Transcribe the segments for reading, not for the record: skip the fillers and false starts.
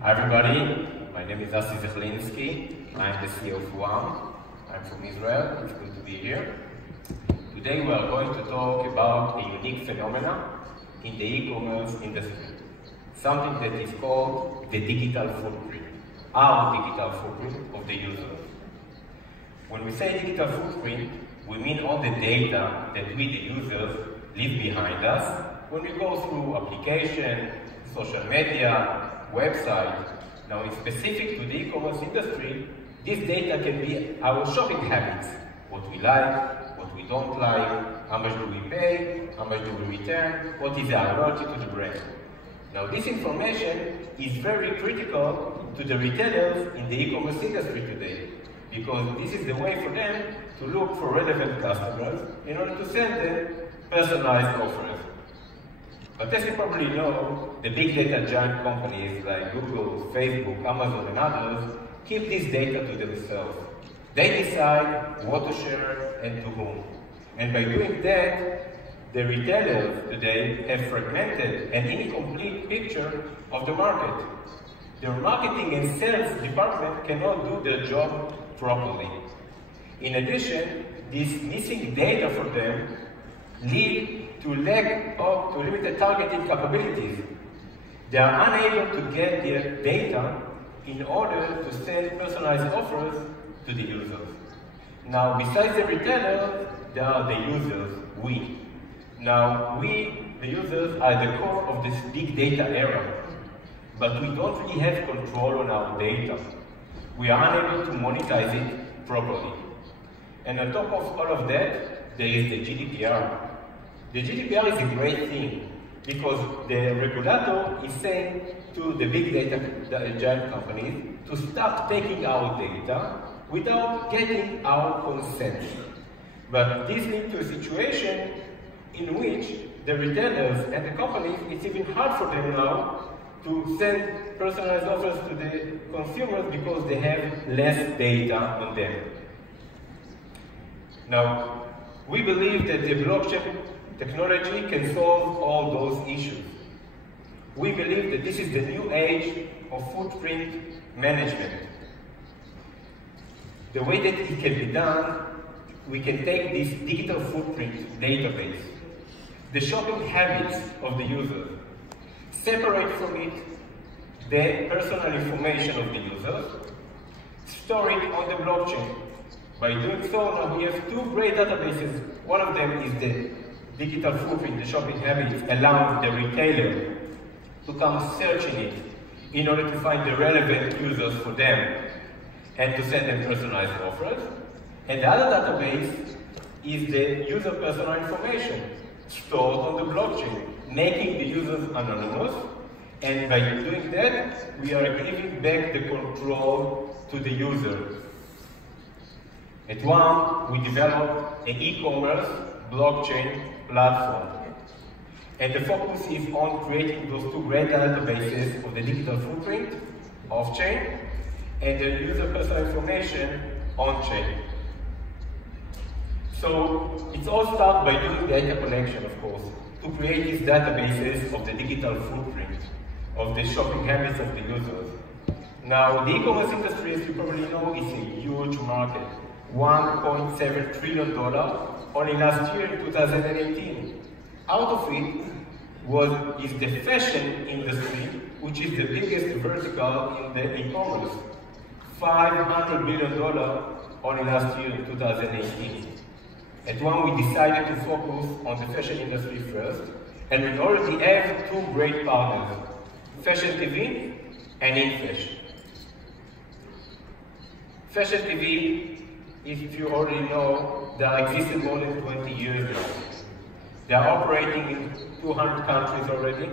Hi everybody, my name is Assi Zichlinski. I'm the CEO of WAAM. I'm from Israel. It's good to be here. Today we are going to talk about a unique phenomenon in the e-commerce industry. Something that is called the digital footprint, our digital footprint of the user. When we say digital footprint, we mean all the data that we, the users, leave behind us when we go through application, social media, website. Now, it's specific to the e-commerce industry. This data can be our shopping habits, what we like, what we don't like, how much do we pay, how much do we return, what is our loyalty to the brand. Now, this information is very critical to the retailers in the e-commerce industry today, because this is the way for them to look for relevant customers in order to send them personalized offers. But as you probably know, the big data giant companies like Google, Facebook, Amazon, and others keep this data to themselves. They decide what to share and to whom. And by doing that, the retailers today have fragmented an incomplete picture of the market. Their marketing and sales department cannot do their job properly. In addition, this missing data for them lead to lack of limited targeting capabilities. They are unable to get their data in order to send personalized offers to the users. Now, besides the retailers, there are the users, we. Now, we, the users, are the core of this big data era, but we don't really have control on our data. We are unable to monetize it properly. And on top of all of that, there is the GDPR. The GDPR is a great thing because the regulator is saying to the big data giant companies to stop taking our data without getting our consent. But this leads to a situation in which the retailers and the companies, it's even hard for them now to send personalized offers to the consumers because they have less data on them. Now, we believe that the blockchain technology can solve all those issues. We believe that this is the new age of footprint management. The way that it can be done, we can take this digital footprint database, the shopping habits of the user, separate from it the personal information of the user, store it on the blockchain. By doing so, now we have two great databases. One of them is the digital footprint, the shopping habits, allowing the retailer to come searching it in order to find the relevant users for them and to send them personalized offers. And the other database is the user personal information stored on the blockchain, making the users anonymous. And by doing that, we are giving back the control to the user. At WAAM, we developed an e-commerce blockchain platform. And the focus is on creating those two great databases of the digital footprint off-chain and the user personal information on-chain. So it's all started by doing data collection, of course, to create these databases of the digital footprint, of the shopping habits of the users. Now, the e-commerce industry, as you probably know, is a huge market. $1.7 trillion only last year in 2018. Out of it is the fashion industry, which is the biggest vertical in the e-commerce. $500 billion only last year in 2018. At WAAM, we decided to focus on the fashion industry first, and we already have two great partners, Fashion TV and InFash. Fashion TV, if you already know, they existed more than 20 years now. They are operating in 200 countries already.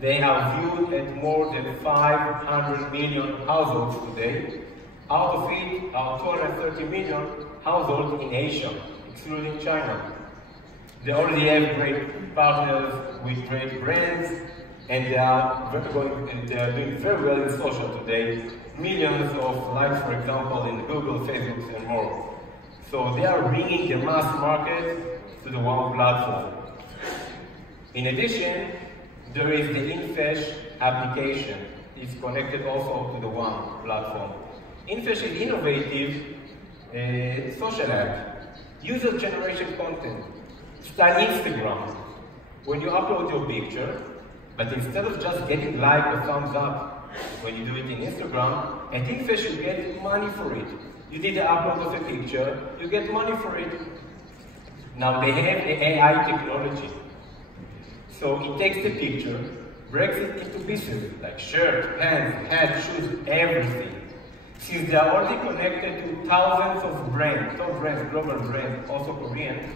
They are viewed at more than 500 million households today. Out of it are 230 million households in Asia, excluding China. They already have great partners with great brands, and they are doing very well in social today. Millions of likes, for example, in Google, Facebook, and more. So they are bringing the mass market to the WAAM platform. In addition, there is the InFesh application. It's connected also to the WAAM platform. InFesh is innovative social app, user generation content, style Instagram. When you upload your picture, but instead of just getting like or thumbs up when you do it in Instagram, at InFesh you get money for it. You did the upload of a picture, you get money for it. Now they have the AI technology. So it takes the picture, breaks it into pieces, like shirt, pants, hat, shoes, everything. Since they are already connected to thousands of brands, top brands, global brands, also Korean.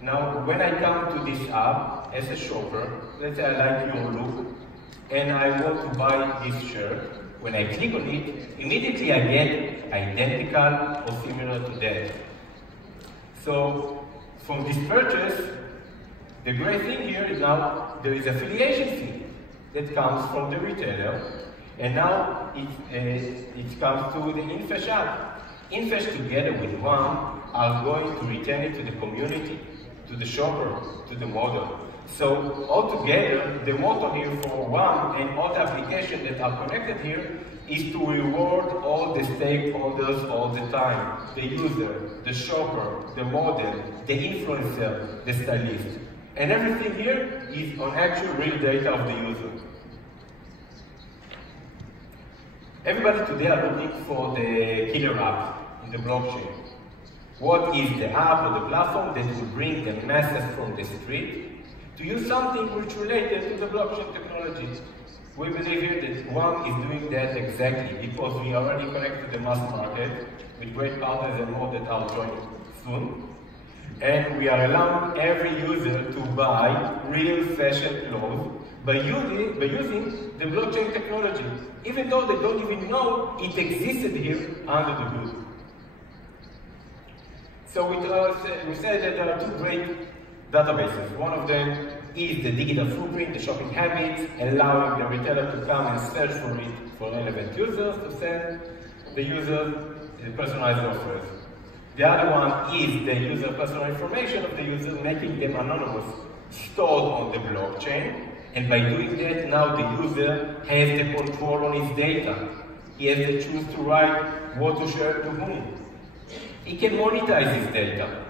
Now, when I come to this app as a shopper, let's say I like your look, and I want to buy this shirt, when I click on it, immediately I get identical or similar to that. So, from this purchase, the great thing here is now there is affiliation fee that comes from the retailer, and now it comes to the InFesh app. InFesh together with WAAM are going to return it to the community, to the shopper, to the model. So altogether, the motto here for WAAM and all the applications that are connected here is to reward all the stakeholders all the time. The user, the shopper, the model, the influencer, the stylist. And everything here is on actual real data of the user. Everybody today are looking for the killer app in the blockchain. What is the app or the platform that will bring the masses from the street to use something which related to the blockchain technology? We believe here that WAAM is doing that exactly because we are already connected to the mass market with great partners and more that are joining soon. And we are allowing every user to buy real fashion clothes by using the blockchain technology, even though they don't even know it existed here under the hood. So we say that there are two great databases. One of them is the digital footprint, the shopping habits, allowing the retailer to come and search for it for relevant users to send the user personalized offers. The other one is the user personal information of the user, making them anonymous, stored on the blockchain. And by doing that, now the user has the control on his data. He has the choice to write what to share to whom. He can monetize his data,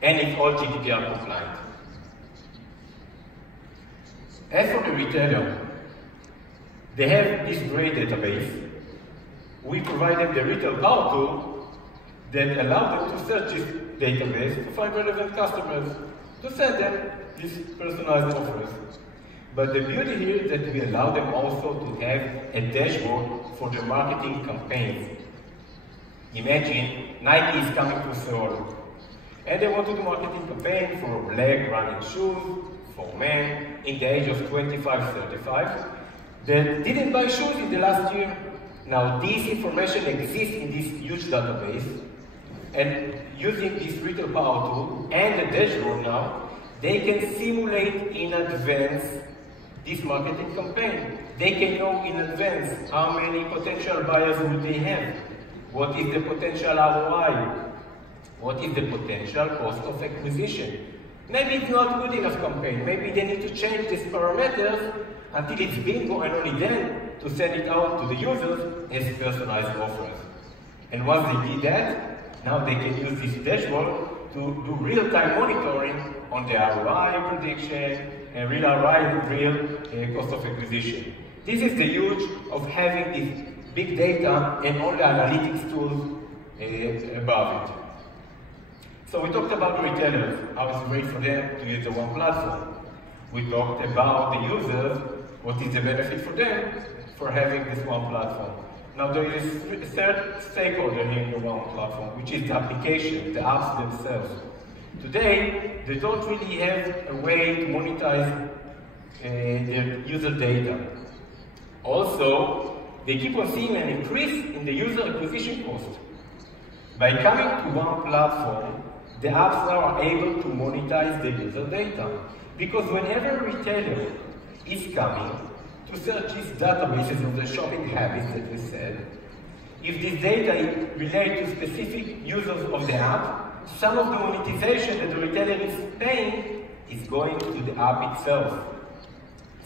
and it's all GDPR compliant. As for the retailer, they have this great database. We provide them the retail power tool that allows them to search this database to find relevant customers, to send them these personalized offers. But the beauty here is that we allow them also to have a dashboard for their marketing campaigns. Imagine Nike is coming to Seoul, and they want to do marketing campaign for black running shoes for men in the age of 25-35 that didn't buy shoes in the last year. Now this information exists in this huge database, and using this retail power tool and the dashboard now, they can simulate in advance this marketing campaign. They can know in advance how many potential buyers will they have, what is the potential ROI, what is the potential cost of acquisition. Maybe it's not good enough campaign, maybe they need to change these parameters until it's bingo, and only then to send it out to the users as personalized offers. And once they did that, now they can use this dashboard to do real-time monitoring on the ROI prediction and real ROI, real cost of acquisition. This is the use of having this big data and all the analytics tools above it. So we talked about the retailers, how it's great for them to use the one platform. We talked about the users, what is the benefit for them for having this one platform. Now there is a third stakeholder here in the one platform, which is the application, the apps themselves. Today, they don't really have a way to monetize their user data. Also, they keep on seeing an increase in the user acquisition cost. By coming to one platform, the apps now are able to monetize the user data. Because whenever a retailer is coming to search these databases of the shopping habits that we said, if this data relates to specific users of the app, some of the monetization that the retailer is paying is going to the app itself.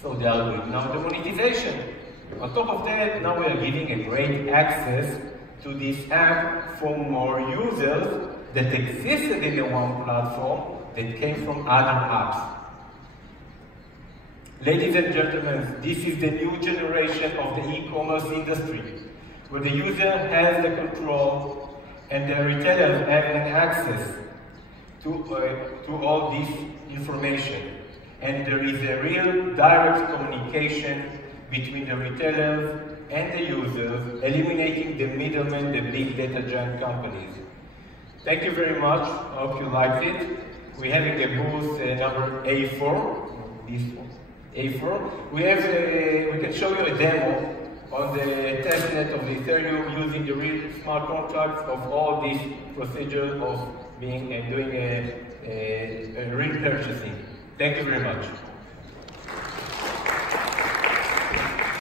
So they are doing now the monetization. On top of that, now we are giving a great access to this app for more users that existed in the WAAM platform that came from other apps. Ladies and gentlemen, this is the new generation of the e-commerce industry, where the user has the control and the retailers have an access to all this information. And there is a real direct communication between the retailers and the users, eliminating the middlemen, the big data giant companies. Thank you very much. I hope you liked it. We're having a booth number A4. This one, A4. We can show you a demo on the testnet of the Ethereum using the real smart contracts of all this procedure of being and doing a real purchasing. Thank you very much.